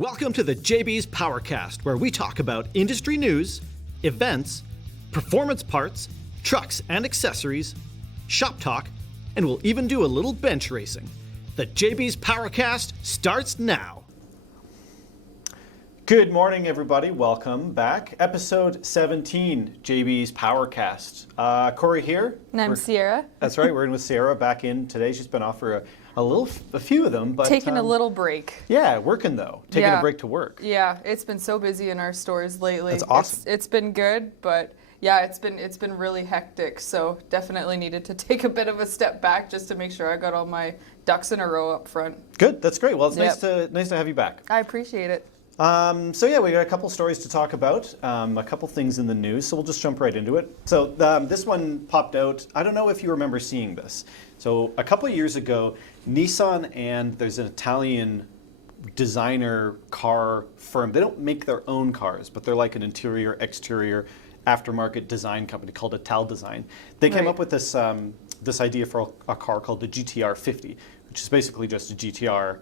Welcome to the JB's Powercast, where we talk about industry news, events, performance parts, trucks and accessories, shop talk, and we'll even do a little bench racing. The JB's Powercast starts now. Good morning, everybody. Welcome back. Episode 17, JB's Powercast. Corey here. And I'm Sierra. That's right. We're in with Sierra back in today. She's been off for a few of them, but taking a little break. Yeah, working though. Taking a break to work. Yeah, it's been so busy in our stores lately. That's awesome. It's been good, but yeah, it's been really hectic. So definitely needed to take a bit of a step back just to make sure I got all my ducks in a row up front. Good. That's great. Well, it's nice to have you back. I appreciate it. So yeah, we got a couple stories to talk about, a couple things in the news, so we'll just jump right into it. So this one popped out. I don't know if you remember seeing this. So a couple of years ago, Nissan and there's an Italian designer car firm. They don't make their own cars, but they're like an interior, exterior, aftermarket design company called Ital Design. They came up with this this idea for a car called the GTR 50, which is basically just a GTR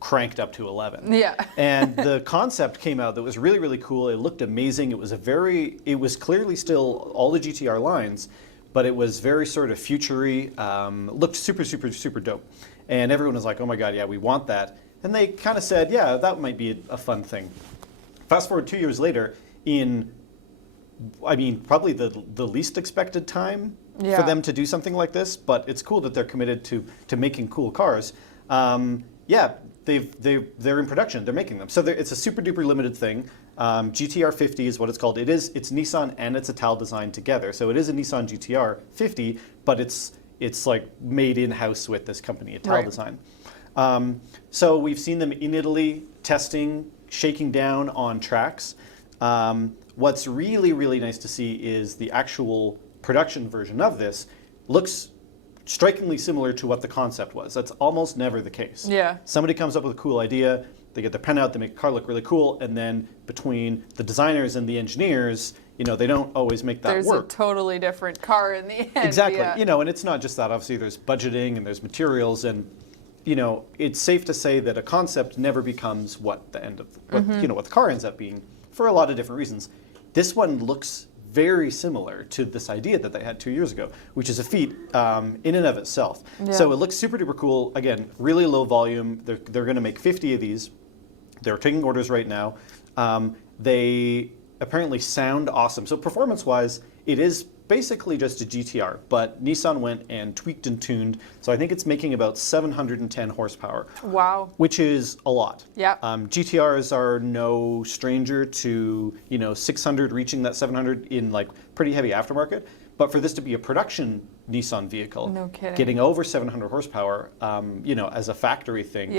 cranked up to 11. Yeah. And the concept came out that was really, really cool. It looked amazing. It was clearly still all the GTR lines, but it was very sort of future-y, looked super, super, super dope. And everyone was like, oh my God, yeah, we want that. And they kind of said, yeah, that might be a fun thing. Fast forward 2 years later, probably the least expected time for them to do something like this, but it's cool that they're committed to making cool cars. They're in production. They're making them. So it's a super duper limited thing. GTR 50 is what it's called. It's Nissan and it's Ital Design together. So it is a Nissan GTR 50, but it's like made in-house with this company, Ital Design. So we've seen them in Italy testing, shaking down on tracks. What's really, really nice to see is the actual production version of this looks strikingly similar to what the concept was. That's almost never the case. Yeah. Somebody comes up with a cool idea, they get their pen out, they make a car look really cool, and then between the designers and the engineers, they don't always make that work. There's a totally different car in the end. Exactly. Yeah. And it's not just that. Obviously, there's budgeting and there's materials, and it's safe to say that a concept never becomes what the end of what the car ends up being for a lot of different reasons. This one looks very similar to this idea that they had 2 years ago, which is a feat in and of itself. Yeah. So it looks super duper cool. Again, really low volume. They're going to make 50 of these. They're taking orders right now. They apparently sound awesome. So performance-wise, it is basically just a GTR, but Nissan went and tweaked and tuned. So I think it's making about 710 horsepower. Wow. Which is a lot. Yeah. GTRs are no stranger to 600 reaching that 700 in like pretty heavy aftermarket. But for this to be a production Nissan vehicle, no kidding, getting over 700 horsepower, as a factory thing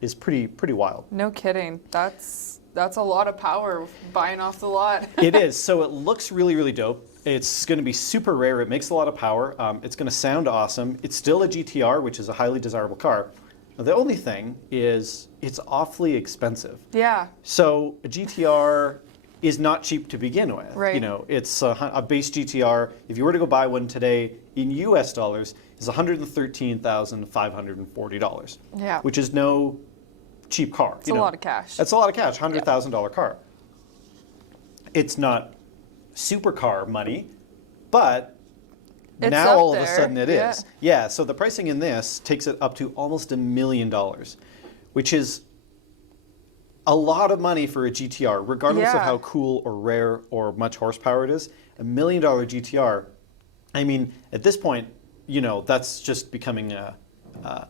is pretty wild. No kidding. That's a lot of power buying off the lot. It is. So it looks really, really dope. It's going to be super rare. It makes a lot of power. It's going to sound awesome. It's still a GTR, which is a highly desirable car. The only thing is it's awfully expensive. Yeah. So a GTR is not cheap to begin with. Right. It's a base GTR. If you were to go buy one today in US dollars, is $113,540. Yeah. Which is no cheap car. It's a lot of cash. That's a lot of cash, $100,000 car. It's not supercar money, but it's now all there. Of a sudden it is. Yeah, so the pricing in this takes it up to almost $1 million, which is a lot of money for a GTR, regardless of how cool or rare or much horsepower it is. $1 million GTR, at this point, that's just becoming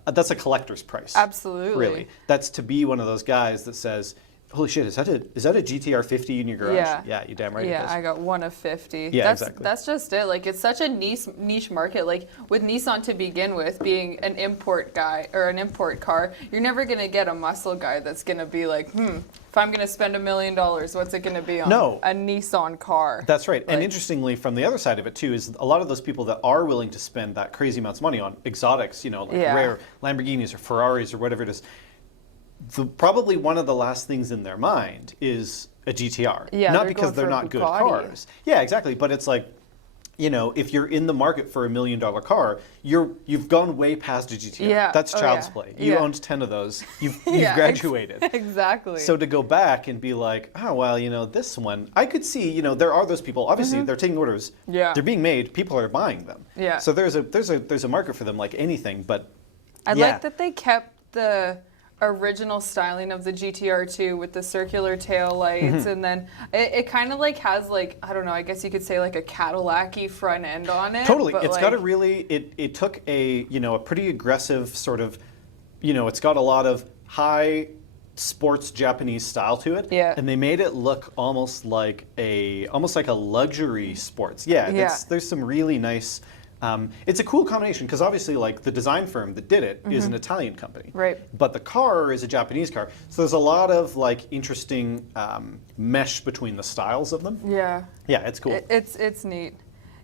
that's a collector's price. Absolutely. Really. That's to be one of those guys that says, holy shit, is that a GTR 50 in your garage? Yeah, you damn right it is. Yeah, I got one of 50. Yeah, exactly. That's just it. Like, it's such a niche market. Like, with Nissan to begin with, being an import guy or an import car, you're never going to get a muscle guy that's going to be like, if I'm going to spend $1 million, what's it going to be on? No. A Nissan car. That's right. And interestingly, from the other side of it, too, is a lot of those people that are willing to spend that crazy amounts of money on exotics, rare Lamborghinis or Ferraris or whatever it is, probably one of the last things in their mind is a GTR. Yeah, not because they're not good cars. Yeah, exactly. But it's like, you know, if you're in the market for $1 million car, you've gone way past a GTR. Yeah. That's child's yeah. play. You Yeah. owned 10 of those. You've Yeah, graduated. Exactly. So to go back and be like, oh well, you know, this one, I could see, you know, there are those people. Obviously, they're taking orders. Yeah. They're being made. People are buying them. Yeah. So there's a market for them like anything. But I yeah. like that they kept the original styling of the GTR 2 with the circular tail lights, and then it kind of like has like, I don't know, I guess you could say like a Cadillac-y front end on it. Totally. But It's like, got a really, it took a, you know, a pretty aggressive sort of, you know, it's got a lot of high sports Japanese style to it. Yeah. And they made it look almost like a luxury sports. Yeah. Yeah. There's some really nice, it's a cool combination because obviously like the design firm that did it is an Italian company. Right. But the car is a Japanese car. So there's a lot of like interesting mesh between the styles of them. Yeah. Yeah, it's cool. It's neat.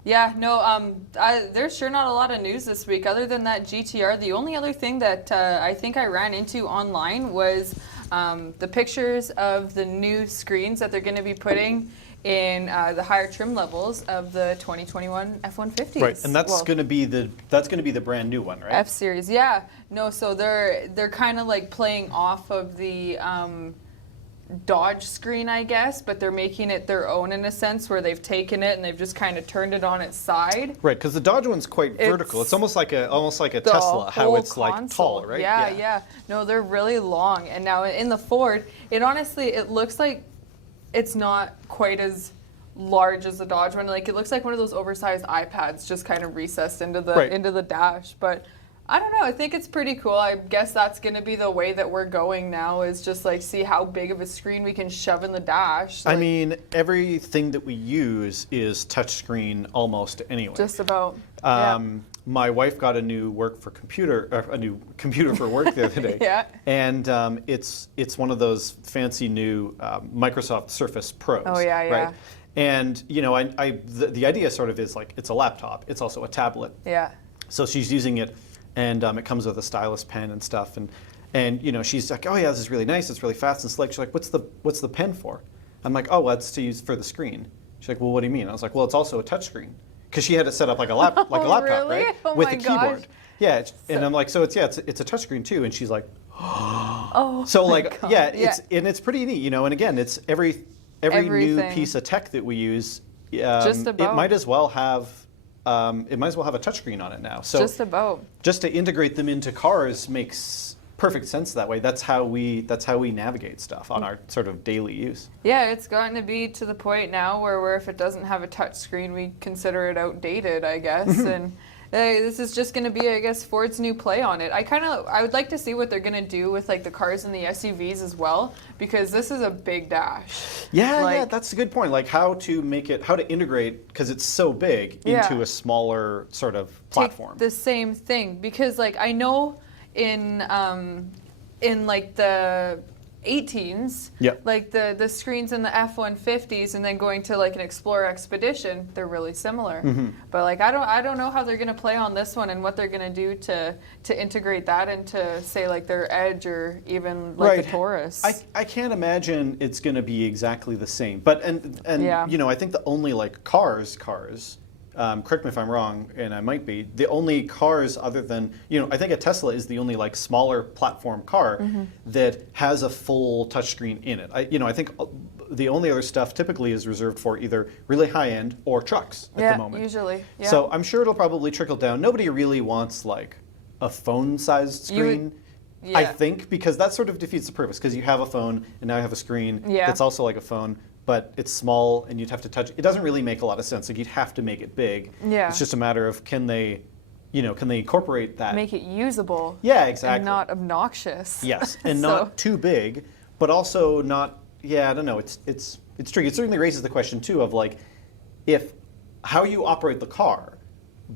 Yeah, no, there's sure not a lot of news this week other than that GTR. The only other thing that I think I ran into online was the pictures of the new screens that they're going to be putting in the higher trim levels of the 2021 F-150s. Right, and that's going to be the brand new one, right? F-Series, yeah. No, so they're kind of like playing off of the Dodge screen, I guess, but they're making it their own in a sense where they've taken it and they've just kind of turned it on its side. Right, because the Dodge one's quite vertical. It's almost like a The Tesla, how whole it's like console. tall, right? Yeah. No, they're really long. And now in the Ford, it looks like it's not quite as large as the Dodge one. Like it looks like one of those oversized iPads just kind of recessed into the dash. But I don't know. I think it's pretty cool. I guess that's going to be the way that we're going now is just like see how big of a screen we can shove in the dash. I mean, everything that we use is touchscreen almost anyway. Just about. My wife got a new computer for work the other day. Yeah. And it's one of those fancy new Microsoft Surface Pros. Oh, yeah, yeah. Right? And you know, the idea sort of is like it's a laptop. It's also a tablet. Yeah. So she's using it, and it comes with a stylus pen and stuff. And you know, she's like, oh yeah, this is really nice. It's really fast and slick. She's like, what's the pen for? I'm like, oh, well, it's to use for the screen. She's like, well, what do you mean? I was like, well, it's also a touch screen. Because she had it set up like a laptop, really? right? Oh with my a keyboard. gosh. Yeah, and I'm like, so it's a touchscreen too, and she's like, Oh. so my like, God. yeah, it's pretty neat, you know. And again, it's every new Everything. piece of tech that we use, Just about. it might as well have a touchscreen on it now. So Just about. just to integrate them into cars makes perfect sense that way. That's how we navigate stuff on our sort of daily use. Yeah, it's gotten to be to the point now where if it doesn't have a touch screen, we consider it outdated, I guess. And this is just going to be, I guess, Ford's new play on it. I would like to see what they're going to do with like the cars and the SUVs as well, because this is a big dash. Yeah, that's a good point. Like how to integrate, because it's so big, into a smaller sort of platform. Take the same thing, because like I know in like the 18s, like the screens in the F-150s, and then going to like an Explorer Expedition, they're really similar. But like I don't know how they're gonna play on this one and what they're gonna do to integrate that into say like their Edge or even like the Taurus. I can't imagine it's gonna be exactly the same. But and you know, I think the only like cars. Correct me if I'm wrong, and I might be. The only cars other than, you know, I think a Tesla is the only like smaller platform car that has a full touchscreen in it. I think the only other stuff typically is reserved for either really high end or trucks at the moment. Usually. Yeah. So I'm sure it'll probably trickle down. Nobody really wants like a phone-sized screen. I think, because that sort of defeats the purpose, because you have a phone and now you have a screen that's also like a phone, but it's small and you'd have to touch it. It doesn't really make a lot of sense. Like you'd have to make it big. Yeah. It's just a matter of can they incorporate that? Make it usable. Yeah, exactly. And not obnoxious. Yes, and not too big, but also not. Yeah, I don't know. It's tricky. It certainly raises the question too of like, if how you operate the car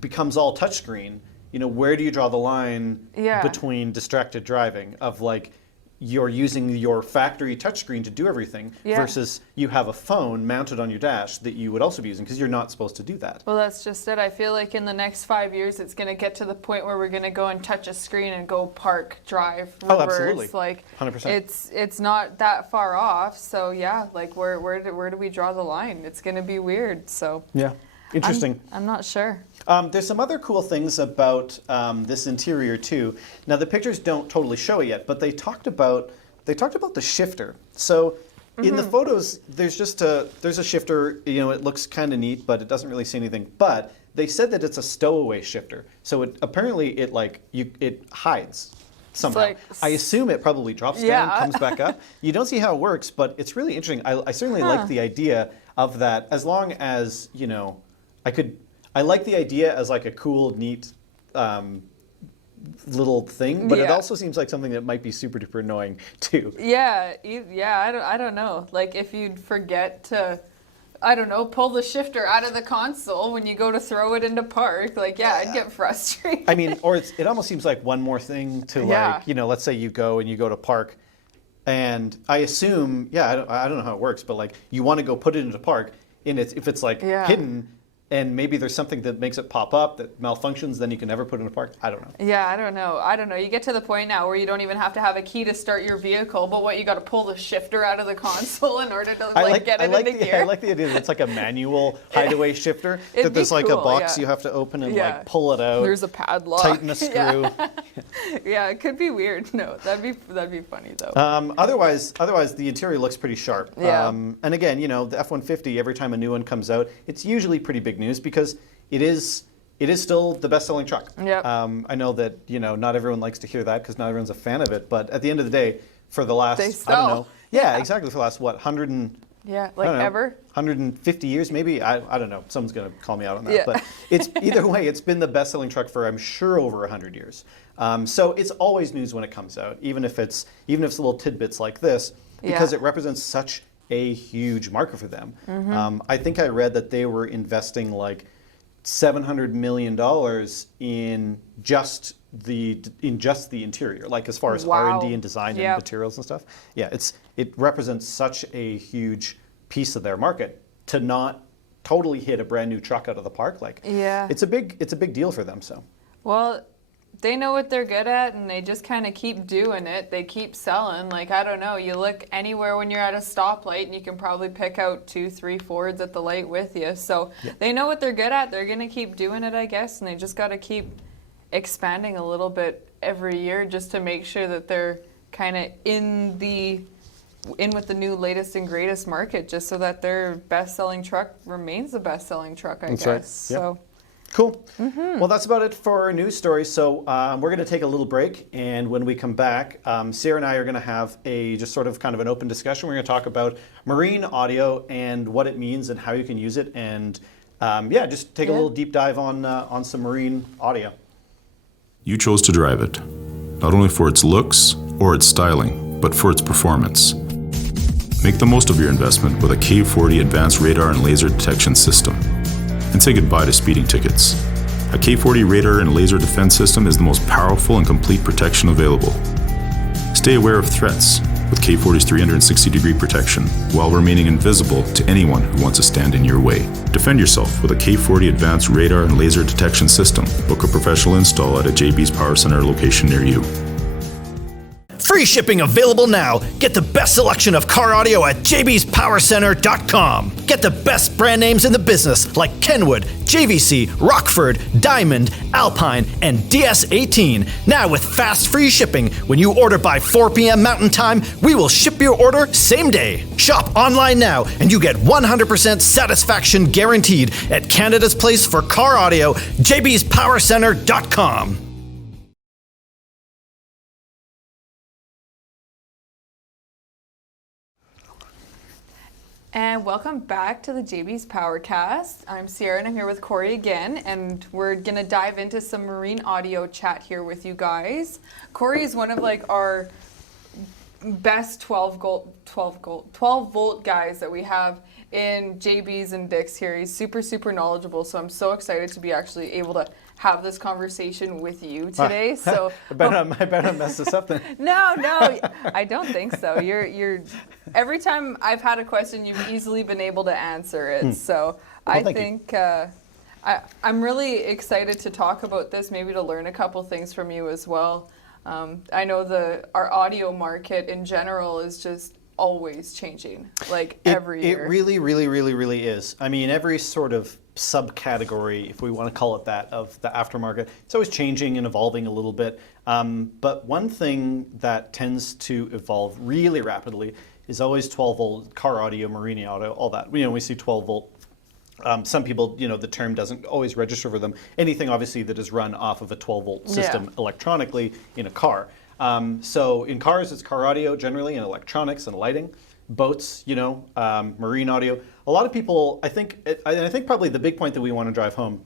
becomes all touchscreen. You know, where do you draw the line between distracted driving of like you're using your factory touchscreen to do everything versus you have a phone mounted on your dash that you would also be using, because you're not supposed to do that. Well, that's just it. I feel like in the next 5 years, it's going to get to the point where we're going to go and touch a screen and go park, drive, reverse. Oh, absolutely. Like 100%. It's not that far off. So yeah, like where do we draw the line? It's going to be weird. So yeah. Interesting. I'm not sure. There's some other cool things about this interior too. Now the pictures don't totally show it yet, but they talked about the shifter. So in the photos, there's a shifter. You know, it looks kind of neat, but it doesn't really say anything. But they said that it's a stowaway shifter. So apparently it hides somehow. like- I assume it probably drops down, comes back up. You don't see how it works, but it's really interesting. I certainly like the idea of that. As long as I like the idea as like a cool, neat little thing, but it also seems like something that might be super duper annoying too. Yeah, I don't know. Like if you'd forget to, I don't know, pull the shifter out of the console when you go to throw it into park, like I'd get frustrated. I mean, or it almost seems like one more thing to like, let's say you go to park, and I assume, I don't know how it works, but like you want to go put it into park, and if it's like hidden. And maybe there's something that makes it pop up that malfunctions, then you can never put it in a park. I don't know. Yeah, I don't know. You get to the point now where you don't even have to have a key to start your vehicle, but you got to pull the shifter out of the console in order to get it into gear. I like the idea that it's like a manual hideaway shifter. That there's like cool, a box you have to open and like pull it out. There's a padlock. Tighten a screw. Yeah, it could be weird. No, that'd be funny though. Otherwise, the interior looks pretty sharp. Yeah. And again, the F-150, every time a new one comes out, it's usually pretty big news because it is still the best-selling truck. Yep. I know that not everyone likes to hear that because not everyone's a fan of it, but at the end of the day, for the last I don't know, exactly, for the last 150 years maybe. I don't know. Someone's gonna call me out on that, Yeah. but it's either way, it's been the best-selling truck for I'm sure over 100 years. So it's always news when it comes out, even if it's little tidbits like this, because it represents such a huge market for them. I think I read that they were investing like $700 million in just the interior, like as far as R&D and design and materials and stuff. Yeah, it represents such a huge piece of their market to not totally hit a brand new truck out of the park. Like, it's a big deal for them. So, well, they know what they're good at, and they just kind of keep doing it. They keep selling. Like, I don't know, you look anywhere when you're at a stoplight, and you can probably pick out 2, 3 Fords at the light with you. So they know what they're good at. They're going to keep doing it, I guess, and they just got to keep expanding a little bit every year just to make sure that they're kind of in with the new latest and greatest market, just so that their best-selling truck remains the best-selling truck, I guess. Right. So. Cool. Well, that's about it for our news story. So we're going to take a little break, and when we come back, Sarah and I are going to have just sort of kind of an open discussion. We're going to talk about marine audio and what it means and how you can use it, and just take a little deep dive on some marine audio. You chose to drive it, not only for its looks or its styling, but for its performance. Make the most of your investment with a K40 advanced radar and laser detection system. And say goodbye to speeding tickets. A K40 radar and laser defense system is the most powerful and complete protection available. Stay aware of threats with K40's 360-degree protection while remaining invisible to anyone who wants to stand in your way. Defend yourself with a K40 advanced radar and laser detection system. Book a professional install at a JB's Power Center location near you. Free shipping available now. Get the best selection of car audio at jbspowercenter.com. Get the best brand names in the business like Kenwood, JVC, Rockford, Diamond, Alpine, and DS-18. Now with fast free shipping. When you order by 4 p.m. Mountain Time, we will ship your order same day. Shop online now and you get 100% satisfaction guaranteed at Canada's place for car audio, jbspowercenter.com. And welcome back to the JB's Powercast. I'm Sierra and I'm here with Corey again, and we're gonna dive into some marine audio chat here with you guys. Corey is one of our best 12 volt guys that we have in JB's and Dick's here. He's super knowledgeable, so I'm so excited to be actually able to have this conversation with you today. So I better not mess this up then. No, I don't think so. You're every time I've had a question, you've easily been able to answer it. So I think I'm really excited to talk about this, maybe to learn a couple things from you as well. I know our audio market in general is just always changing, every year. It really is. I mean, every sort of subcategory, if we want to call it that, of the aftermarket. It's always changing and evolving a little bit. But one thing that tends to evolve really rapidly is always 12-volt car audio, marine audio, all that. We see 12-volt. Some people, the term doesn't always register for them. Anything, obviously, that is run off of a 12-volt system electronically in a car. So in cars, it's car audio generally, and electronics and lighting. Boats, marine audio. A lot of people, I think probably the big point that we want to drive home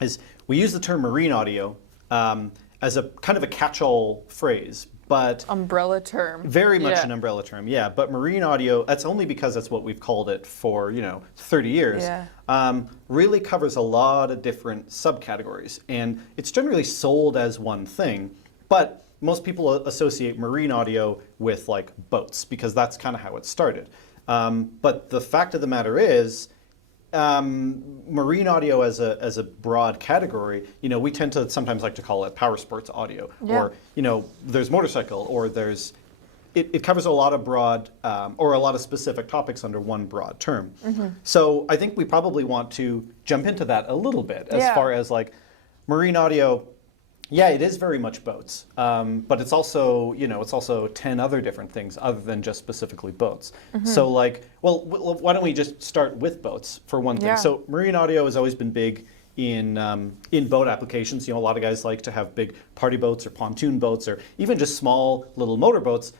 is we use the term marine audio as a kind of a catch-all phrase, but umbrella term. Very much an umbrella term, yeah. But marine audio, that's only because that's what we've called it for 30 years. Yeah. Really covers a lot of different subcategories, and it's generally sold as one thing, but most people associate marine audio with like boats because that's kind of how it started. But the fact of the matter is, marine audio as a broad category, we tend to sometimes like to call it power sports audio, or there's motorcycle, or there's it covers a lot of broad or a lot of specific topics under one broad term. So I think we probably want to jump into that a little bit as far as like marine audio. Yeah, it is very much boats, but it's also, it's also 10 other different things other than just specifically boats. So why don't we just start with boats for one thing? Yeah. So marine audio has always been big in boat applications. A lot of guys like to have big party boats or pontoon boats or even just small little motorboats.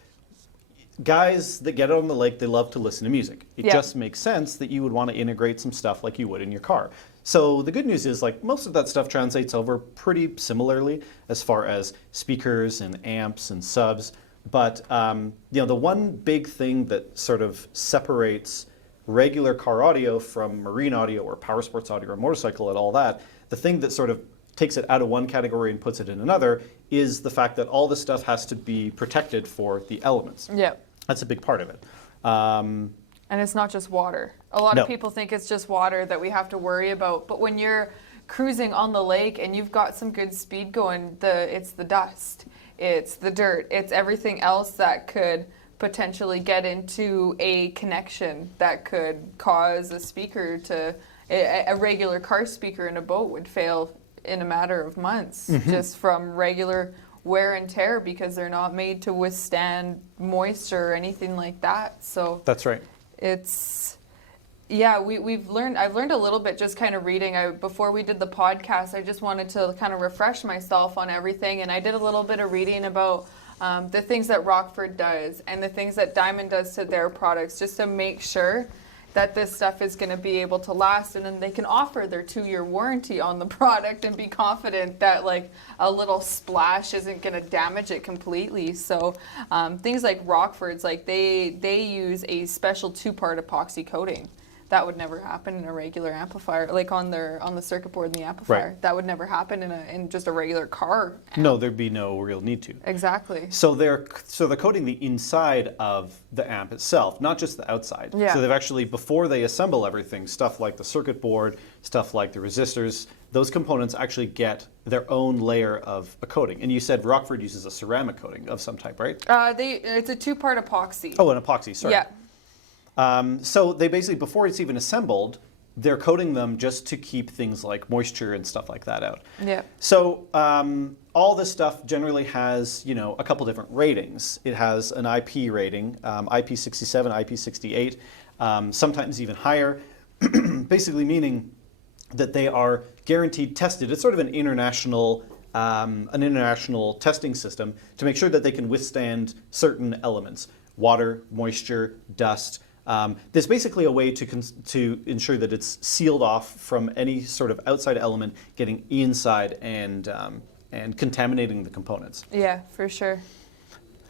Guys that get out on the lake, they love to listen to music. It just makes sense that you would want to integrate some stuff like you would in your car. So the good news is, like, most of that stuff translates over pretty similarly as far as speakers and amps and subs. But the one big thing that sort of separates regular car audio from marine audio or power sports audio or motorcycle and all that, the thing that sort of takes it out of one category and puts it in another is the fact that all this stuff has to be protected for the elements. Yeah. That's a big part of it. And it's not just water. A lot of people think it's just water that we have to worry about. But when you're cruising on the lake and you've got some good speed going, it's the dust, it's the dirt, it's everything else that could potentially get into a connection that could cause a speaker to, a regular car speaker in a boat would fail in a matter of months just from regular wear and tear because they're not made to withstand moisture or anything like that. So that's right. I've learned a little bit just kind of reading. Before we did the podcast, I just wanted to kind of refresh myself on everything, and I did a little bit of reading about the things that Rockford does and the things that Diamond does to their products just to make sure that this stuff is going to be able to last, and then they can offer their 2-year warranty on the product and be confident that like a little splash isn't going to damage it completely. So things like Rockford's, like they use a special 2-part epoxy coating. That would never happen in a regular amplifier, like on the circuit board in the amplifier. Right. That would never happen in just a regular car amp. No, there'd be no real need to. Exactly. So they're coating the inside of the amp itself, not just the outside. Yeah. So they've actually, before they assemble everything, stuff like the circuit board, stuff like the resistors, those components actually get their own layer of a coating. And you said Rockford uses a ceramic coating of some type, right? It's a 2-part epoxy. Oh, an epoxy, sorry. Yeah. So they basically, before it's even assembled, they're coating them just to keep things like moisture and stuff like that out. Yeah. So all this stuff generally has, a couple different ratings. It has an IP rating, IP67, IP68, sometimes even higher, basically meaning that they are guaranteed tested. It's sort of an international testing system to make sure that they can withstand certain elements: water, moisture, dust. There's basically a way to ensure that it's sealed off from any sort of outside element getting inside and contaminating the components. Yeah, for sure.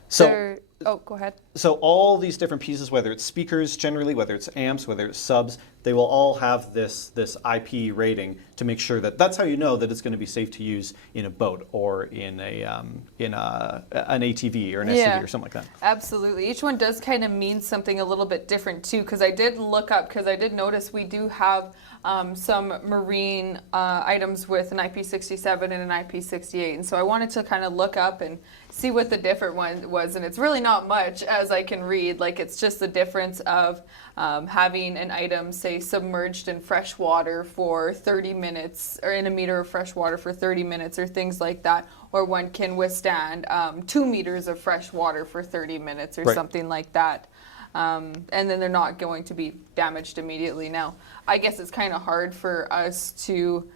So, go ahead. So all these different pieces, whether it's speakers generally, whether it's amps, whether it's subs, they will all have this IP rating to make sure that that's how you know that it's going to be safe to use in a boat or in an ATV or an SUV or something like that. Absolutely. Each one does kind of mean something a little bit different too, because I did look up, because I did notice we do have some marine items with an IP67 and an IP68, and so I wanted to kind of look up and see what the different one was, and it's really not much, as as I can read, like it's just the difference of having an item, say, submerged in fresh water for 30 minutes, or in a meter of fresh water for 30 minutes, or things like that, or one can withstand 2 meters of fresh water for 30 minutes, or something like that. And then they're not going to be damaged immediately. Now, I guess it's kind of hard for us to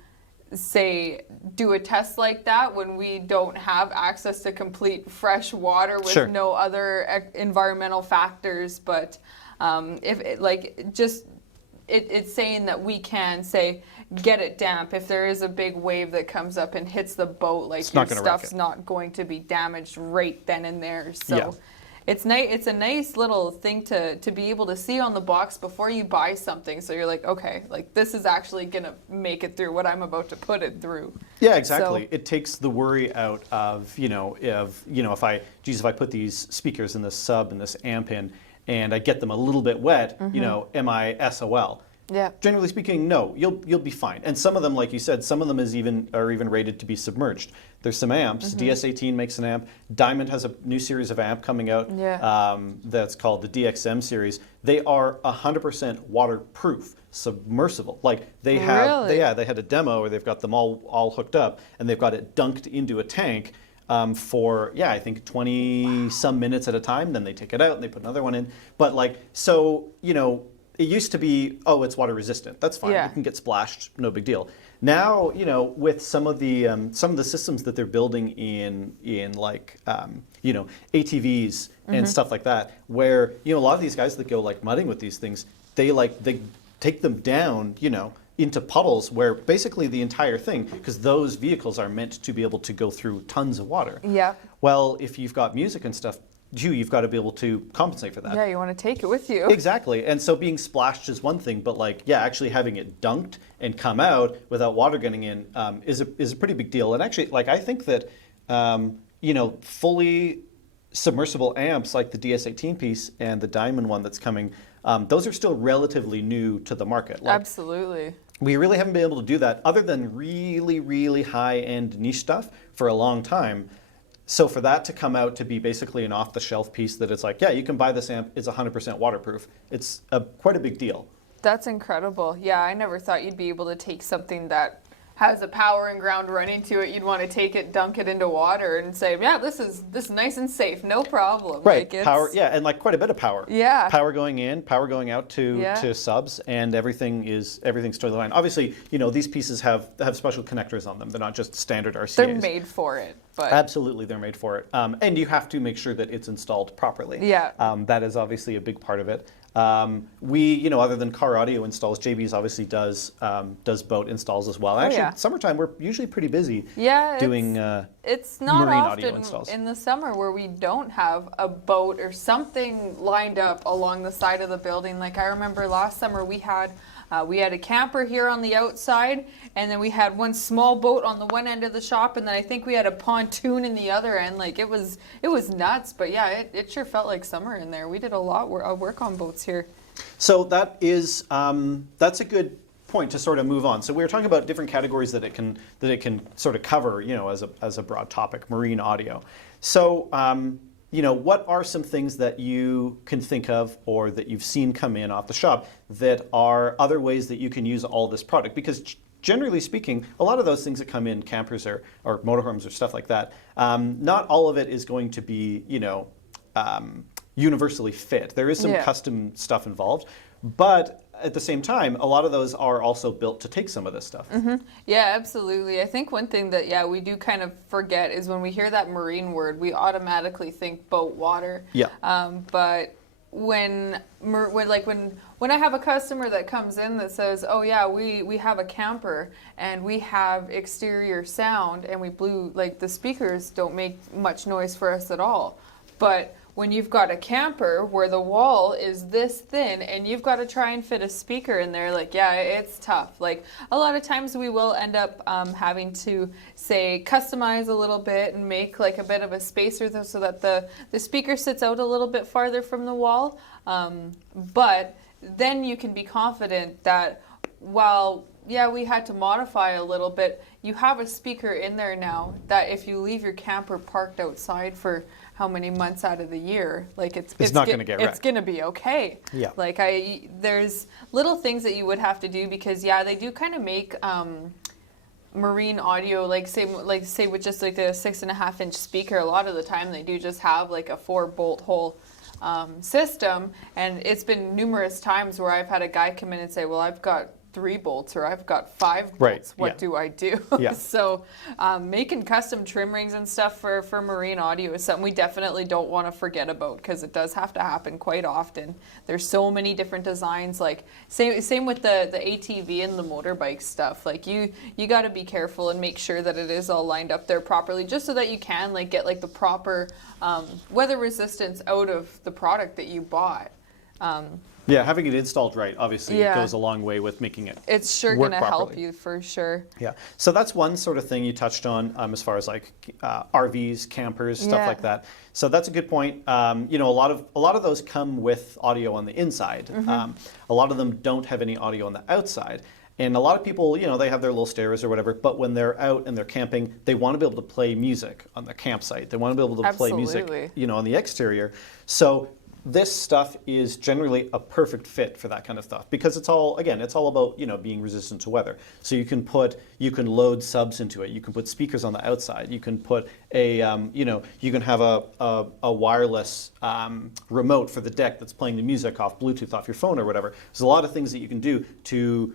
say do a test like that when we don't have access to complete fresh water with no other environmental factors. But if it, like, just it's saying that we can say get it damp if there is a big wave that comes up and hits the boat, like your stuff's not going to be damaged right then and there. So it's nice. It's a nice little thing to be able to see on the box before you buy something. So you're like, okay, like this is actually gonna make it through what I'm about to put it through. Yeah, exactly. So it takes the worry out of if I put these speakers in this sub and this amp in, and I get them a little bit wet, am I SOL? Yeah. Generally speaking, no, you'll be fine. And some of them, like you said, some of them are even rated to be submerged. There's some amps. DS-18 makes an amp. Diamond has a new series of amp coming out. That's called the DXM series. They are 100% waterproof, submersible. Like they have, they had a demo where they've got them all hooked up, and they've got it dunked into a tank for I think 20 some minutes at a time. Then they take it out and they put another one in. But it used to be, it's water resistant. That's fine. You can get splashed, no big deal. Now, with some of the systems that they're building in like ATVs and stuff like that, where a lot of these guys that go like mudding with these things, they take them down, into puddles where basically the entire thing, because those vehicles are meant to be able to go through tons of water. Yeah. Well, if you've got music and stuff, you've got to be able to compensate for that. Yeah, you want to take it with you. Exactly. And so being splashed is one thing, but actually having it dunked and come out without water getting in is a pretty big deal. And actually, I think that fully submersible amps like the DS-18 piece and the Diamond one that's coming, those are still relatively new to the market. Absolutely. We really haven't been able to do that other than really, really high-end niche stuff for a long time. So for that to come out to be basically an off-the-shelf piece that it's like, you can buy this amp, it's 100% waterproof, it's quite a big deal. That's incredible. Yeah, I never thought you'd be able to take something that has a power and ground running to it. You'd want to take it, dunk it into water, and say, this is nice and safe, no problem. Right, power, and quite a bit of power. Yeah. Power going in, power going out to subs, and everything's totally fine. Obviously, these pieces have special connectors on them. They're not just standard RCAs. They're made for it. But absolutely, they're made for it. And you have to make sure that it's installed properly. Yeah. That is obviously a big part of it. We, other than car audio installs, JB's obviously does boat installs as well. Actually, summertime we're usually pretty busy. Doing it's not marine often audio installs in the summer where we don't have a boat or something lined up along the side of the building. Like I remember last summer we had a camper here on the outside, and then we had one small boat on the one end of the shop, and then I think we had a pontoon in the other end. Like it was nuts, but it sure felt like summer in there. We did a lot of work on boats here. So that is that's a good point to sort of move on. So we were talking about different categories that it can sort of cover, as a broad topic, marine audio. So what are some things that you can think of or that you've seen come in off the shop that are other ways that you can use all this product? Because generally speaking, a lot of those things that come in, campers or motorhomes or stuff like that, not all of it is going to be, universally fit. There is some custom stuff involved, but at the same time, a lot of those are also built to take some of this stuff. Mm-hmm. Yeah, absolutely. I think one thing that we do kind of forget is when we hear that marine word, we automatically think boat water. Yeah. But when I have a customer that comes in that says, we have a camper and we have exterior sound and the speakers don't make much noise for us at all, but when you've got a camper where the wall is this thin and you've got to try and fit a speaker in there, it's tough. Like a lot of times we will end up having to customize a little bit and make a bit of a spacer so that the speaker sits out a little bit farther from the wall. But then you can be confident that while we had to modify a little bit. You have a speaker in there now that if you leave your camper parked outside for how many months out of the year, like it's not going to get wrecked. It's going to be okay. Yeah. Like there's little things that you would have to do because they do kind of make marine audio, like say with just like the 6.5-inch speaker. A lot of the time they do just have like a 4-bolt hole system, and it's been numerous times where I've had a guy come in and say, well, I've got 3 bolts or I've got 5 bolts. Right, What do I do? Yeah. So making custom trim rings and stuff for marine audio is something we definitely don't want to forget about because it does have to happen quite often. There's so many different designs. Like same with the ATV and the motorbike stuff. Like you got to be careful and make sure that it is all lined up there properly, just so that you can like get like the proper weather resistance out of the product that you bought. Yeah, having it installed right, obviously, it goes a long way with making it It's sure work going to help properly. you for sure. Yeah, so that's one sort of thing you touched on as far as like RVs, campers, stuff Yeah. like that. So that's a good point. You know, a lot of those come with audio on the inside. A lot of them don't have any audio on the outside. And a lot of people, you know, they have their little stereos or whatever, but when they're out and they're camping, they want to be able to play music on their campsite. They want to be able to play music, Absolutely. you know, on the exterior. So this stuff is generally a perfect fit for that kind of stuff because it's all about, you know, being resistant to weather. So you can load subs into it. You can put speakers on the outside. You can put you can have a wireless remote for the deck that's playing the music off Bluetooth off your phone or whatever. There's a lot of things that you can do to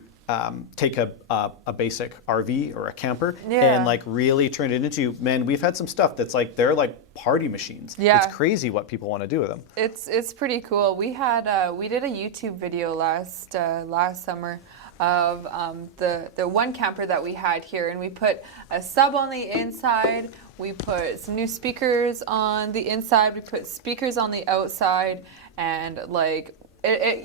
take a basic RV or a camper and like really turn it into, man, we've had some stuff that's like, they're like party machines. Yeah. It's crazy what people want to do with them. It's pretty cool. We had we did a YouTube video last summer of the one camper that we had here, and we put a sub on the inside. We put some new speakers on the inside. We put speakers on the outside, and like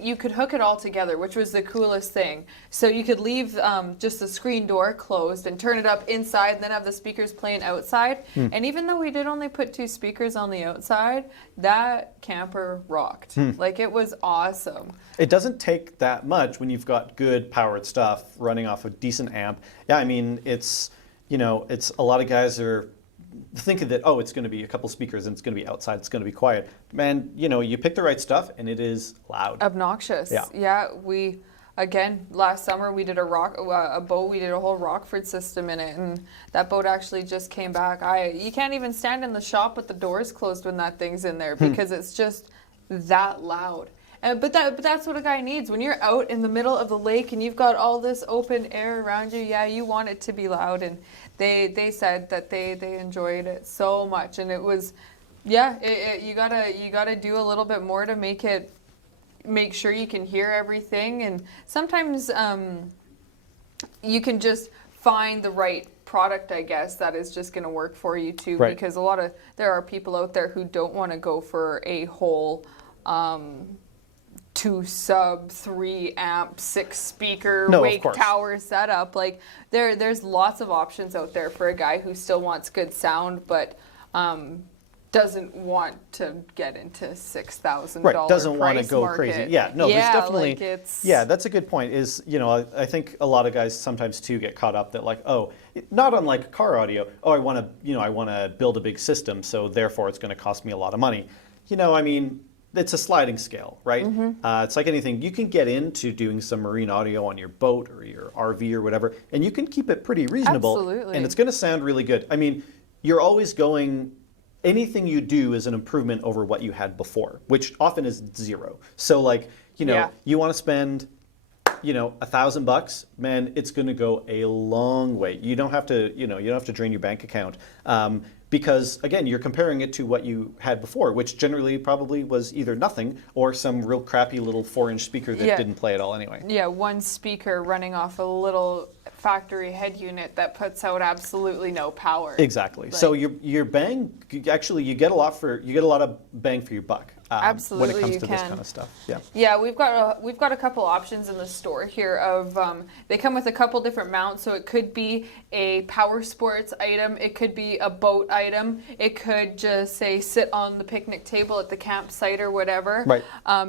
you could hook it all together, which was the coolest thing. So you could leave just the screen door closed and turn it up inside, and then have the speakers playing outside. And even though we did only put 2 speakers on the outside, that camper rocked. Like it was awesome. It doesn't take that much when you've got good powered stuff running off a decent amp. Yeah, I mean, it's a lot of guys are thinking that, oh, it's going to be a couple speakers and it's going to be outside, it's going to be quiet. Man, you pick the right stuff and it is loud. Obnoxious. Yeah. We, again, last summer we did a boat, we did a whole Rockford system in it, and that boat actually just came back. You can't even stand in the shop with the doors closed when that thing's in there because it's just that loud. But that's what a guy needs. When you're out in the middle of the lake and you've got all this open air around you, you want it to be loud. And they said that they enjoyed it so much. And it was, you gotta do a little bit more to make sure you can hear everything. And sometimes you can just find the right product, I guess, that is just going to work for you too. Right. Because there are people out there who don't want to go for a whole 2 sub, 3 amp, 6 speaker, wake tower setup. Like there's lots of options out there for a guy who still wants good sound, but doesn't want to get into $6,000 Right, doesn't want to go market. crazy. Yeah, no, there's definitely. Like that's a good point. I think a lot of guys sometimes too get caught up that like, oh, not unlike car audio. Oh, I want to build a big system, so therefore it's going to cost me a lot of money. I mean, it's a sliding scale, right? It's like anything. You can get into doing some marine audio on your boat or your RV or whatever, and you can keep it pretty reasonable. Absolutely. And it's going to sound really good. I mean, you're always going. Anything you do is an improvement over what you had before, which often is zero. So like, you want to spend, $1,000, man, it's going to go a long way. You don't have to, drain your bank account. Because again, you're comparing it to what you had before, which generally probably was either nothing or some real crappy little 4-inch speaker that didn't play at all anyway. Yeah, one speaker running off a little factory head unit that puts out absolutely no power. Exactly. So your bang, actually, you get a lot of bang for your buck. when Absolutely, it comes you to this can. kind of stuff. Yeah. Yeah, we've got a couple options in the store here of they come with a couple different mounts, so it could be a power sports item, it could be a boat item, it could just say sit on the picnic table at the campsite or whatever. Right.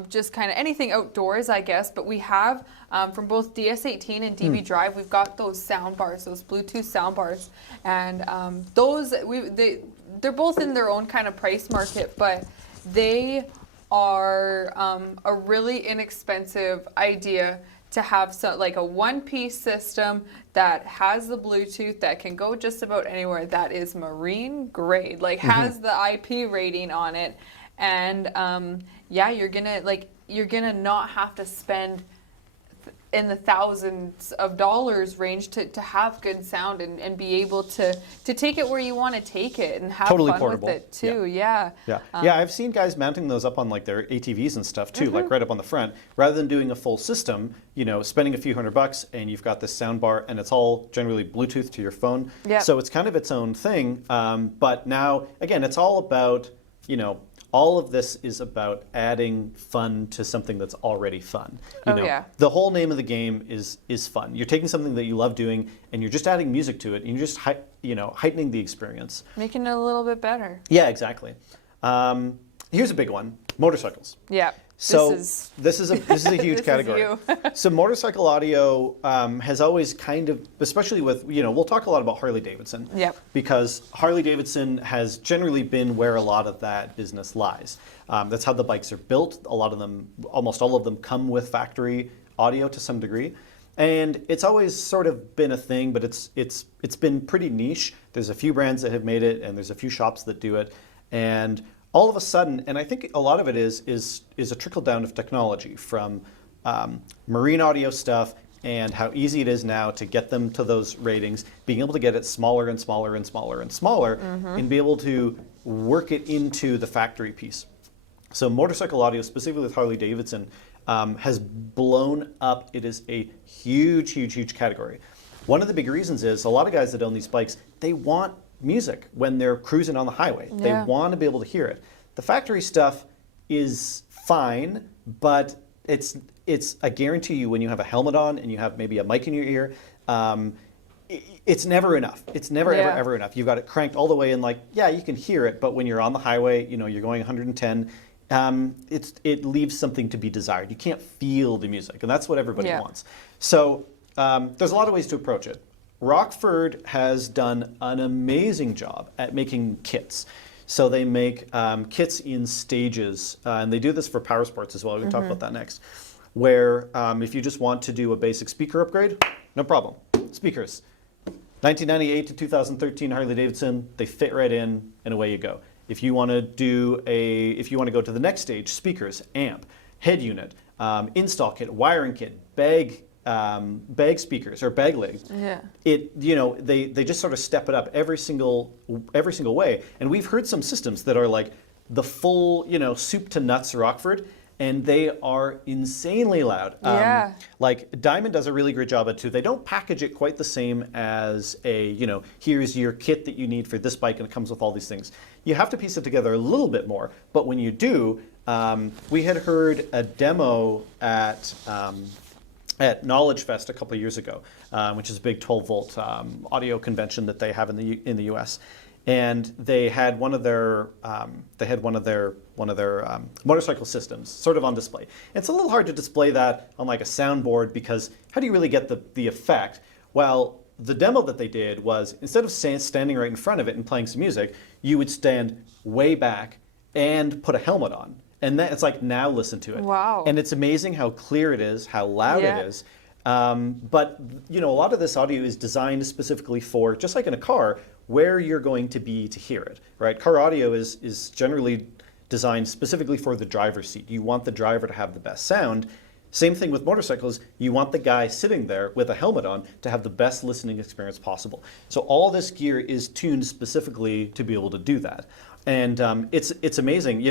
Just kind of anything outdoors, I guess. But we have from both DS-18 and DB Drive, we've got those sound bars, those Bluetooth sound bars, and they're both in their own kind of price market, but they are a really inexpensive idea to have like a one-piece system that has the Bluetooth that can go just about anywhere, that is marine grade, like has the IP rating on it, and yeah, you're gonna not have to spend in the thousands of dollars range to have good sound and be able to take it where you want to take it and have Totally fun portable. with it too. Yeah. Yeah, I've seen guys mounting those up on like their ATVs and stuff too, like right up on the front. Rather than doing a full system, spending a few $100 and you've got this sound bar and it's all generally Bluetooth to your phone. Yep. So it's kind of its own thing. But now, again, it's all about, all of this is about adding fun to something that's already fun. Yeah. The whole name of the game is fun. You're taking something that you love doing and you're just adding music to it and you're just heightening the experience. Making it a little bit better. Yeah, exactly. Here's a big one: motorcycles. Yeah. So this is a huge This category. is So motorcycle audio has always kind of, especially with we'll talk a lot about Harley Davidson. Yep. Because Harley Davidson has generally been where a lot of that business lies. That's how the bikes are built. A lot of them, almost all of them, come with factory audio to some degree. And it's always sort of been a thing, but it's been pretty niche. There's a few brands that have made it, and there's a few shops that do it, and all of a sudden, and I think a lot of it is a trickle down of technology from marine audio stuff and how easy it is now to get them to those ratings, being able to get it smaller and smaller and smaller and smaller, and be able to work it into the factory piece. So motorcycle audio, specifically with Harley Davidson, has blown up. It is a huge, huge, huge category. One of the big reasons is a lot of guys that own these bikes, they want music when they're cruising on the highway. Yeah. They want to be able to hear it. The factory stuff is fine, but it's I guarantee you when you have a helmet on and you have maybe a mic in your ear, it's never enough. It's never ever enough. You've got it cranked all the way and you can hear it, but when you're on the highway, you're going 110, it leaves something to be desired. You can't feel the music, and that's what everybody wants. So there's a lot of ways to approach it. Rockford has done an amazing job at making kits. So they make kits in stages, and they do this for power sports as well. We can talk about that next. Where if you just want to do a basic speaker upgrade, no problem. Speakers, 1998 to 2013 Harley Davidson, they fit right in, and away you go. If you want to go to the next stage, speakers, amp, head unit, install kit, wiring kit, bag speakers or bag legs. Yeah. They just sort of step it up every single way. And we've heard some systems that are like the full, soup to nuts Rockford, and they are insanely loud. Yeah. Like Diamond does a really great job at it too. They don't package it quite the same as here's your kit that you need for this bike and it comes with all these things. You have to piece it together a little bit more, but when you do, we had heard a demo at Knowledge Fest a couple of years ago, which is a big 12-volt audio convention that they have in the U.S. And they had one of their motorcycle systems sort of on display. And it's a little hard to display that on like a soundboard because how do you really get the effect? Well, the demo that they did was instead of standing right in front of it and playing some music, you would stand way back and put a helmet on. And it's like, now listen to it. Wow. And it's amazing how clear it is, how loud it is. But a lot of this audio is designed specifically for, just like in a car, where you're going to be to hear it, right? Car audio is generally designed specifically for the driver's seat. You want the driver to have the best sound. Same thing with motorcycles. You want the guy sitting there with a helmet on to have the best listening experience possible. So all this gear is tuned specifically to be able to do that. And it's amazing.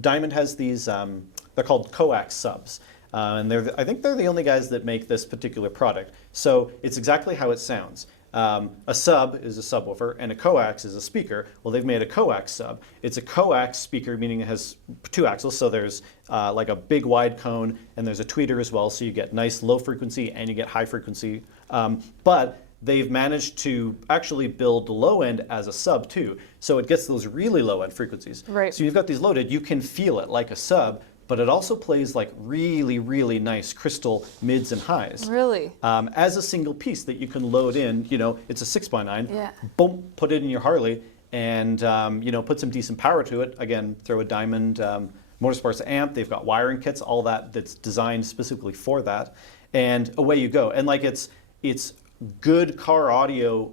Diamond has these, they're called coax subs. And I think they're the only guys that make this particular product. So it's exactly how it sounds. A sub is a subwoofer and a coax is a speaker. Well, they've made a coax sub. It's a coax speaker, meaning it has 2 axles. So there's like a big wide cone and there's a tweeter as well. So you get nice low frequency and you get high frequency. But they've managed to actually build the low end as a sub too. So it gets those really low end frequencies. Right. So you've got these loaded, you can feel it like a sub, but it also plays like really, really nice crystal mids and highs. Really? As a single piece that you can load in, it's a 6x9, Yeah. boom, put it in your Harley and, put some decent power to it. Again, throw a Diamond Motorsports amp. They've got wiring kits, all that's designed specifically for that. And away you go. And like it's good car audio,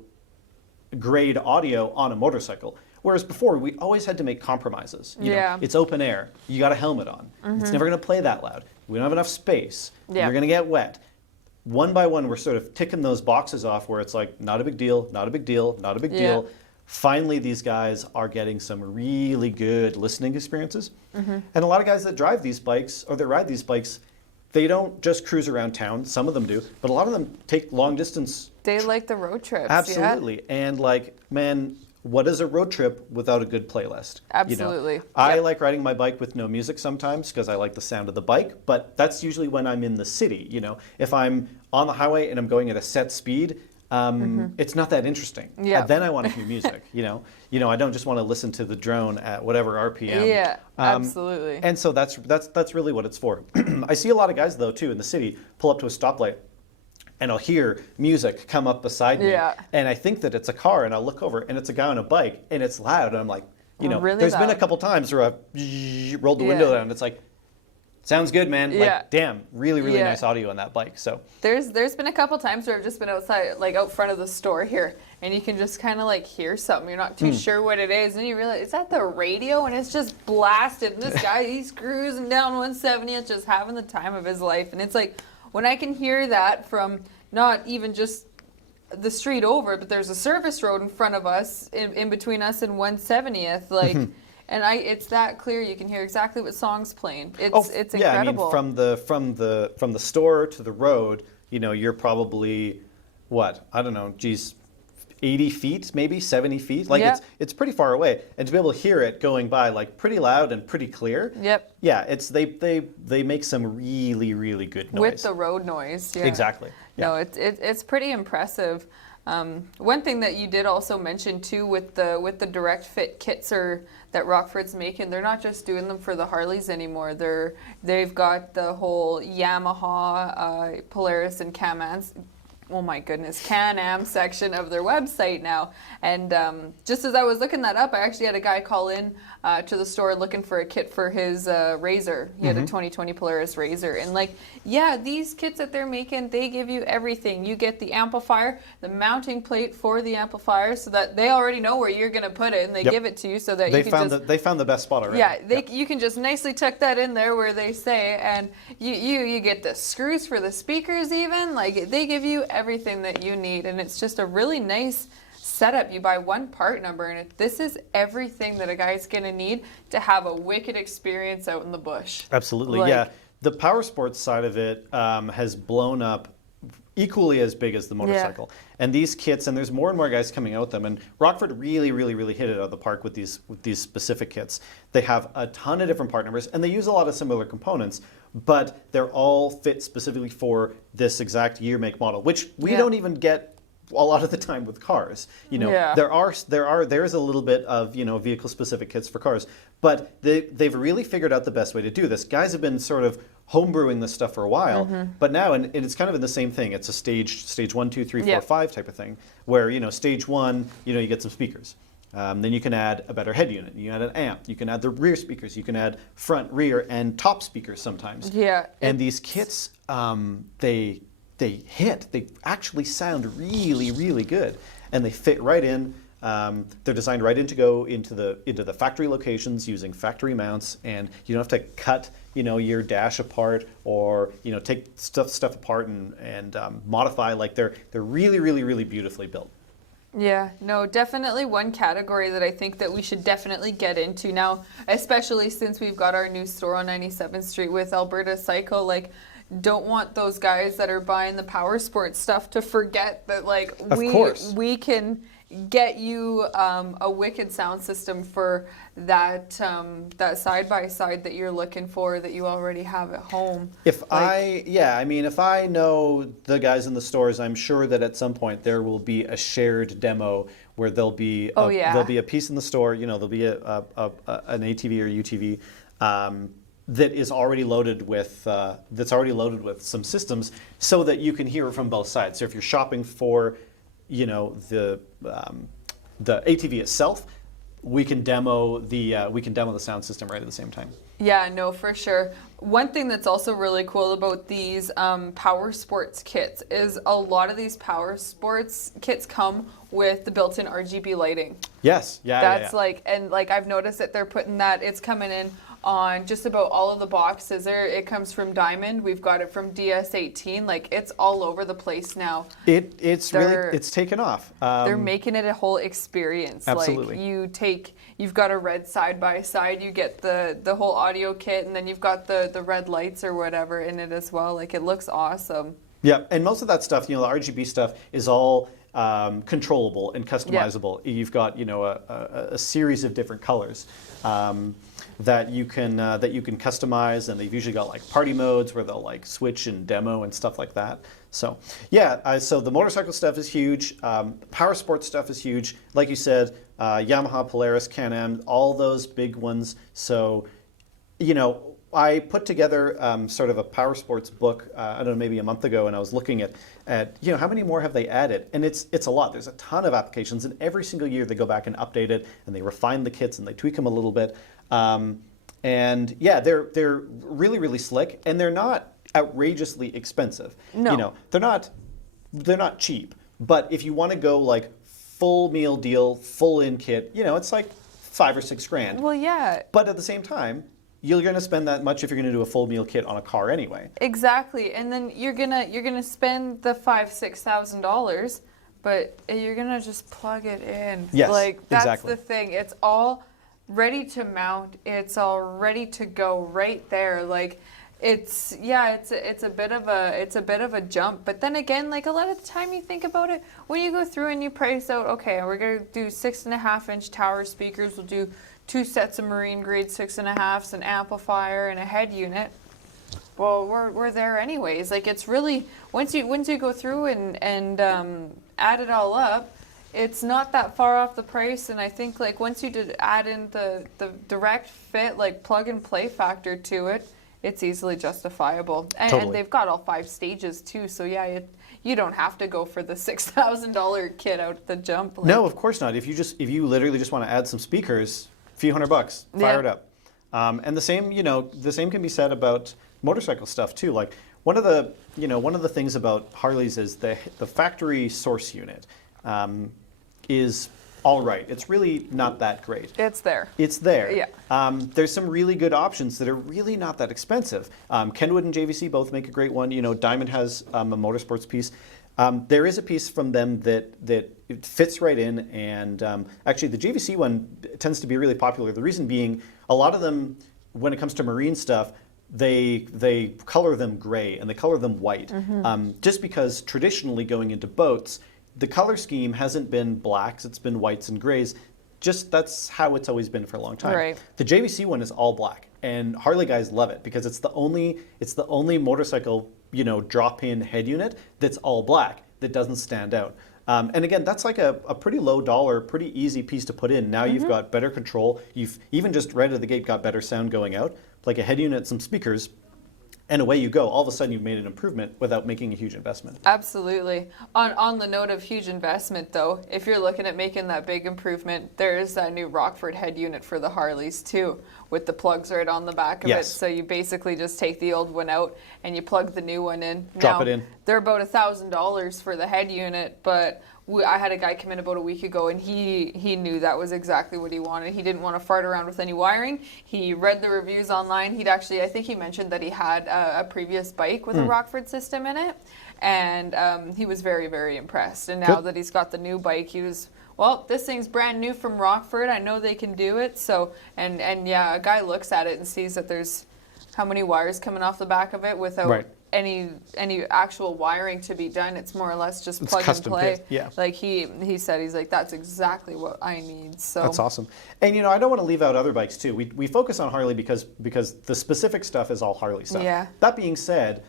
grade audio on a motorcycle. Whereas before, we always had to make compromises. It's open air. You got a helmet on. It's never going to play that loud. We don't have enough space. Yeah. You're going to get wet. One by one, we're sort of ticking those boxes off where it's like, not a big deal, not a big deal, not a big deal. Finally, these guys are getting some really good listening experiences. And a lot of guys that drive these bikes or that ride these bikes, they don't just cruise around town. Some of them do, but a lot of them take long distance. They like the road trips. Absolutely. And like, man, what is a road trip without a good playlist? Absolutely. I like riding my bike with no music sometimes because I like the sound of the bike, but that's usually when I'm in the city. If I'm on the highway and I'm going at a set speed, it's not that interesting. Yeah. Then I want to hear music. I don't just want to listen to the drone at whatever RPM. Yeah, absolutely. And so that's really what it's for. I see a lot of guys though too in the city pull up to a stoplight, and I'll hear music come up beside me, and I think that it's a car, and I'll look over and it's a guy on a bike, and it's loud, and I'm like, really there's been a loud. couple times where I've rolled the window down, and it's like, sounds good, man. Like, damn, really, really nice audio on that bike. So there's been a couple times where I've just been outside, like out front of the store here, and you can just kind of like hear something. You're not too sure what it is, and you realize it's at the radio, and it's just blasted. And this guy, he's cruising down 170, and just having the time of his life. And it's like when I can hear that from not even just the street over, but there's a service road in front of us, in between us and 170th, like. And it's that clear. You can hear exactly what song's playing. It's incredible. Yeah, I mean, from the store to the road, you're probably what? I don't know, 80 feet, maybe 70 feet. Like it's pretty far away, and to be able to hear it going by like pretty loud and pretty clear. Yep. Yeah, they make some really, really good noise with the road noise. Yeah. Exactly. Yeah. No, it's pretty impressive. One thing that you did also mention too with the direct fit kits that Rockford's making, they're not just doing them for the Harleys anymore. They've got the whole Yamaha, Polaris, and Can-Am section of their website now. And just as I was looking that up, I actually had a guy call in to the store looking for a kit for his Razor. He had a 2020 Polaris Razor. And these kits that they're making, they give you everything. You get the amplifier, the mounting plate for the amplifier, so that they already know where you're going to put it, and they give it to you so that they you can they found the best spot already. Yeah, you can just nicely tuck that in there where they say, and you get the screws for the speakers even. Like, they give you everything that you need, and it's just a really nice setup. You buy one part number, and this is everything that a guy's going to need to have a wicked experience out in the bush. Absolutely, yeah. The power sports side of it has blown up equally as big as the motorcycle. And these kits, and there's more and more guys coming out with them, and Rockford really, really, really hit it out of the park with these specific kits. They have a ton of different part numbers, and they use a lot of similar components, but they're all fit specifically for this exact year, make, model, which we don't even get a lot of the time with cars. There is a little bit of vehicle specific kits for cars, but they've really figured out the best way to do this. Guys have been sort of homebrewing this stuff for a while, but now and it's kind of in the same thing. It's a stage 1, 2, 3, 4, 5 type of thing, where stage 1, you get some speakers. Then you can add a better head unit. You can add an amp. You can add the rear speakers. You can add front, rear, and top speakers sometimes. Yeah. And these kits, they actually sound really, really good, and they fit right in. They're designed right in to go into the factory locations using factory mounts, and you don't have to cut your dash apart or take stuff apart and modify. Like they're really, really, really beautifully built. Yeah, no, definitely one category that I think that we should definitely get into now, especially since we've got our new store on 97th Street with Alberta Cycle. Like, don't want those guys that are buying the power sports stuff to forget that like we can get you a wicked sound system for that that side by side that you're looking for that you already have at home. If I know the guys in the stores, I'm sure that at some point there will be a shared demo where there'll be a piece in the store. You know, there'll be an ATV or UTV. That is already loaded with some systems, so that you can hear it from both sides. So if you're shopping for, you know, the ATV itself, we can demo the sound system right at the same time. Yeah, no, for sure. One thing that's also really cool about these power sports kits is a lot of these power sports kits come with the built-in RGB lighting. Yes, That's like, and like I've noticed that they're putting that, it's coming in on just about all of the boxes. It comes from Diamond. We've got it from DS-18. Like, it's all over the place now. It's taken off. They're making it a whole experience. Absolutely. Like you've got a red side by side. You get the whole audio kit, and then you've got the red lights or whatever in it as well. Like, it looks awesome. Yeah, and most of that stuff, you know, the RGB stuff is all controllable and customizable. Yeah. You've got, you know, a series of different colors. That you can customize, and they've usually got like party modes where they'll like switch and demo and stuff like that. So yeah, so the motorcycle stuff is huge. Power sports stuff is huge. Like you said, Yamaha, Polaris, Can-Am, all those big ones. So, you know, I put together sort of a power sports book, I don't know, maybe a month ago, and I was looking at you know, how many more have they added? And it's a lot. There's a ton of applications, and every single year they go back and update it, and they refine the kits and they tweak them a little bit. And yeah, they're really, really slick, and they're not outrageously expensive. No. You know, they're not cheap. But if you want to go like full meal deal, full in kit, you know, it's like $5 or $6 grand. Well, yeah. But at the same time, you're going to spend that much if you're going to do a full meal kit on a car anyway. Exactly, and then you're gonna spend the $5,000-$6,000, but you're gonna just plug it in. Yes, like that's exactly. the thing. It's all ready to mount. It's all ready to go right there. Like it's a bit of a jump. But then again, like a lot of the time you think about it, when you go through and you price out, okay, we're gonna do 6.5-inch tower speakers. We'll do 2 sets of marine grade 6.5s, an amplifier, and a head unit. Well, we're there anyways. Like it's really once you go through and add it all up, it's not that far off the price. And I think like once you did add in the direct fit, like plug and play factor to it, it's easily justifiable. And, Totally. and they've got all 5 stages too. So yeah, you don't have to go for the $6,000 kit out the jump. Like, No, of course not. If you literally just want to add some speakers, a few $100, fire it up. And the same can be said about motorcycle stuff too. Like one of the things about Harleys is the factory source unit is all right. It's really not that great. It's there. It's there. Yeah. There's some really good options that are really not that expensive. Kenwood and JVC both make a great one. You know, Diamond has a motorsports piece. There is a piece from them that it fits right in, and actually the JVC one tends to be really popular. The reason being, a lot of them, when it comes to marine stuff, they color them gray and they color them white, just because traditionally going into boats, the color scheme hasn't been blacks, it's been whites and grays. Just that's how it's always been for a long time. Right. The JVC one is all black, and Harley guys love it because it's the only motorcycle, you know, drop-in head unit that's all black, that doesn't stand out. And again, that's like a pretty low dollar, pretty easy piece to put in. Now you've got better control. You've even just right out of the gate got better sound going out, like a head unit, some speakers, and away you go. All of a sudden you've made an improvement without making a huge investment. Absolutely. On the note of huge investment though, if you're looking at making that big improvement, there is that new Rockford head unit for the Harleys too, with the plugs right on the back of it. So you basically just take the old one out and you plug the new one in. Drop it in. They're about $1,000 for the head unit, but I had a guy come in about a week ago and he knew that was exactly what he wanted. He didn't want to fart around with any wiring. He read the reviews online. I think he mentioned that he had a previous bike with a Rockford system in it, and he was very, very impressed. And now that he's got the new bike, he was, well, this thing's brand new from Rockford. I know they can do it. So, and yeah, a guy looks at it and sees that there's how many wires coming off the back of it without any actual wiring to be done. It's more or less just It's plug and custom play. fit, yeah. Like he said, he's like, that's exactly what I need. So That's awesome. And I don't want to leave out other bikes too. We focus on Harley because the specific stuff is all Harley stuff. Yeah. That being said,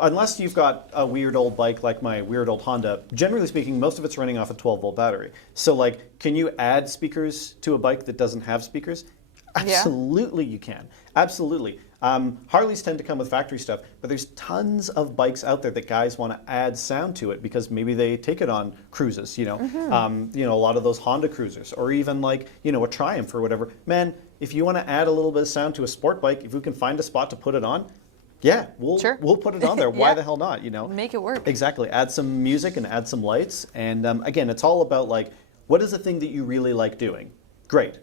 unless you've got a weird old bike like my weird old Honda, generally speaking, most of it's running off a 12-volt battery. So like, can you add speakers to a bike that doesn't have speakers? Absolutely, you can. Absolutely. Harleys tend to come with factory stuff, but there's tons of bikes out there that guys want to add sound to it because maybe they take it on cruises. A lot of those Honda cruisers, or even like a Triumph or whatever. Man, if you want to add a little bit of sound to a sport bike, if we can find a spot to put it on, we'll put it on there. Why the hell not? Make it work. Exactly. Add some music and add some lights, and again, it's all about like, what is the thing that you really like doing? Great.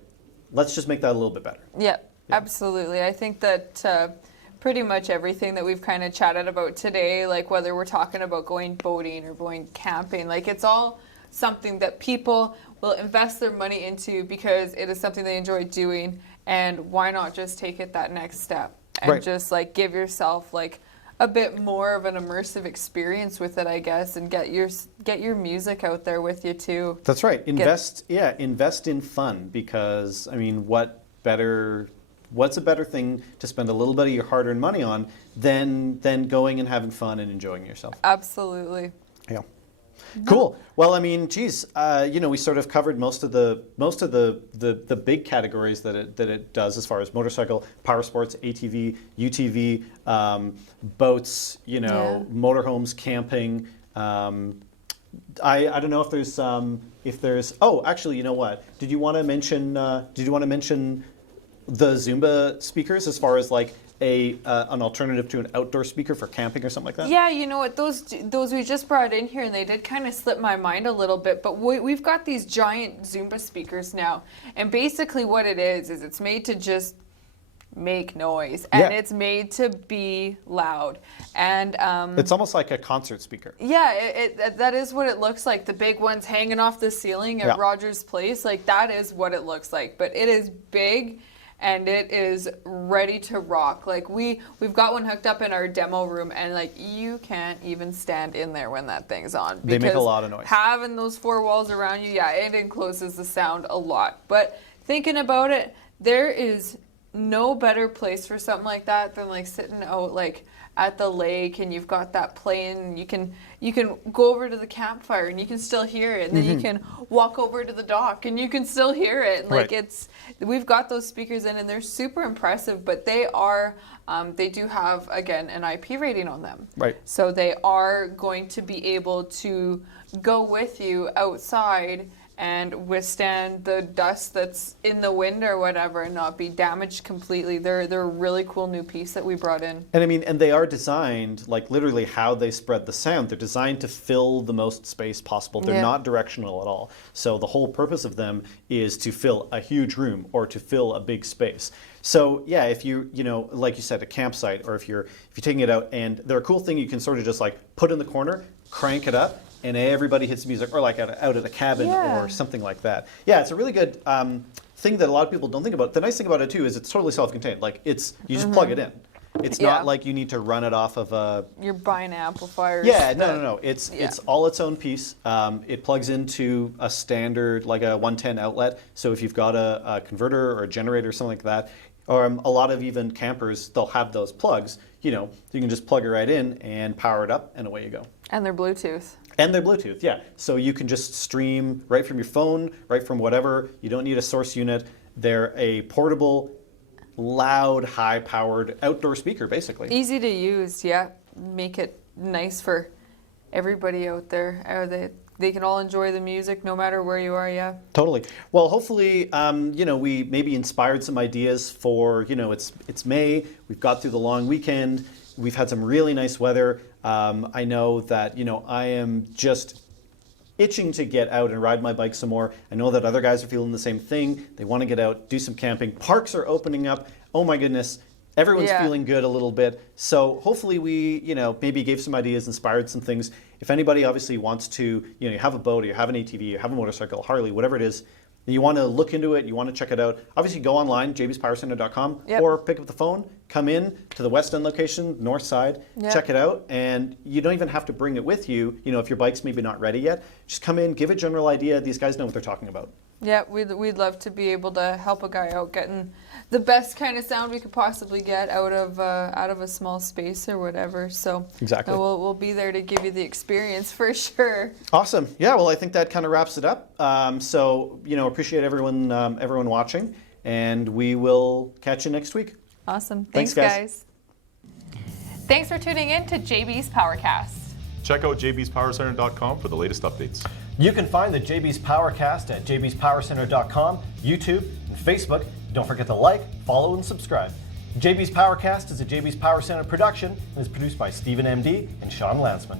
Let's just make that a little bit better. Yeah. Absolutely. I think that pretty much everything that we've kind of chatted about today, like whether we're talking about going boating or going camping, like it's all something that people will invest their money into because it is something they enjoy doing. And why not just take it that next step and just like give yourself like a bit more of an immersive experience with it, I guess, and get your music out there with you too. That's right. Invest in fun, because I mean, what's a better thing to spend a little bit of your hard-earned money on than going and having fun and enjoying yourself? Absolutely. Yeah. Cool. Well, I mean, geez, we sort of covered most of the big categories that it does as far as motorcycle, power sports, ATV, UTV, boats, motorhomes, camping. I don't know if there's. Oh, actually, you know what? Did you want to mention the Zumba speakers as far as like an alternative to an outdoor speaker for camping or something like that? Yeah, you know what, those we just brought in here and they did kind of slip my mind a little bit, but we've got these giant Zumba speakers now, and basically what it is it's made to just make noise, and it's made to be loud, and it's almost like a concert speaker. Yeah, that is what it looks like. The big ones hanging off the ceiling at Rogers Place, like that is what it looks like, but it is big. And it is ready to rock. Like we've got one hooked up in our demo room, and like you can't even stand in there when that thing's on. They make a lot of noise. Having those four walls around you, it encloses the sound a lot. But thinking about it, there is no better place for something like that than like sitting out like at the lake, and you've got that playing, and you can go over to the campfire and you can still hear it, and then you can walk over to the dock and you can still hear it, and like we've got those speakers in, and they're super impressive, but they are they do have, again, an IP rating on them, so they are going to be able to go with you outside and withstand the dust that's in the wind or whatever and not be damaged completely. They're a really cool new piece that we brought in. And I mean, and they are designed, like literally how they spread the sound, they're designed to fill the most space possible. They're not directional at all. So the whole purpose of them is to fill a huge room or to fill a big space. So yeah, if you like you said, a campsite, or if you're taking it out, and they're a cool thing you can sort of just like put in the corner, crank it up, and everybody hits music, or like out at a cabin or something like that. Yeah, it's a really good thing that a lot of people don't think about. The nice thing about it too is it's totally self-contained. Like you just plug it in. It's not like you need to run it off of a... You're buying amplifiers. Yeah, no. It's all its own piece. It plugs into a standard, like a 110 outlet. So if you've got a converter or a generator or something like that, or a lot of even campers, they'll have those plugs. You can just plug it right in and power it up, and away you go. And they're Bluetooth. And they're Bluetooth, yeah. So you can just stream right from your phone, right from whatever. You don't need a source unit. They're a portable, loud, high-powered outdoor speaker, basically. Easy to use, yeah. Make it nice for everybody out there. They can all enjoy the music no matter where you are, yeah. Totally. Well, hopefully, we maybe inspired some ideas for, it's May. We've got through the long weekend. We've had some really nice weather. I know that, I am just itching to get out and ride my bike some more. I know that other guys are feeling the same thing. They want to get out, do some camping. Parks are opening up. Oh my goodness. Everyone's feeling good a little bit. So hopefully we, maybe gave some ideas, inspired some things. If anybody obviously wants to, you have a boat, or you have an ATV, you have a motorcycle, Harley, whatever it is, and you want to look into it, you want to check it out, obviously go online, jbspowercenter.com, Yep. or pick up the phone, come in to the West End location, north side, Yep. check it out, and you don't even have to bring it with you. You know, if your bike's maybe not ready yet, just come in, give a general idea. These guys know what they're talking about. Yeah, we'd love to be able to help a guy out getting the best kind of sound we could possibly get out of a small space or whatever. So Exactly. we'll be there to give you the experience for sure. Awesome. Yeah, well, I think that kind of wraps it up. So, you know, appreciate everyone watching, and we will catch you next week. Awesome. Thanks, Thanks, guys. Thanks for tuning in to JB's Powercast. Check out jbspowercenter.com for the latest updates. You can find the JB's Powercast at jbspowercenter.com, YouTube, and Facebook. Don't forget to like, follow, and subscribe. JB's Powercast is a JB's Power Center production and is produced by Stephen MD and Sean Lansman.